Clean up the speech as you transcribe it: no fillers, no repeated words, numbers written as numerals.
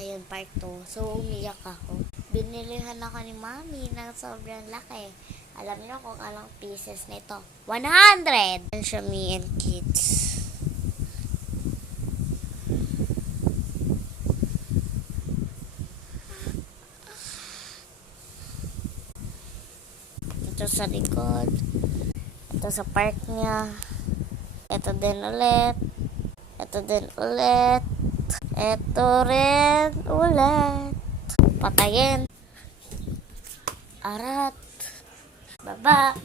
yun, part 2. So, umiyak ako. Binilihan ako ni Mami ng sobrang laki. Alam niyo kung anong pieces nito? 100! Yan siya, Me and Kids. Ito sa likod. Ito sa part niya. Ito din ulit. Ito din ulit. Ito rin ulit. Patayin. Arat. Baba.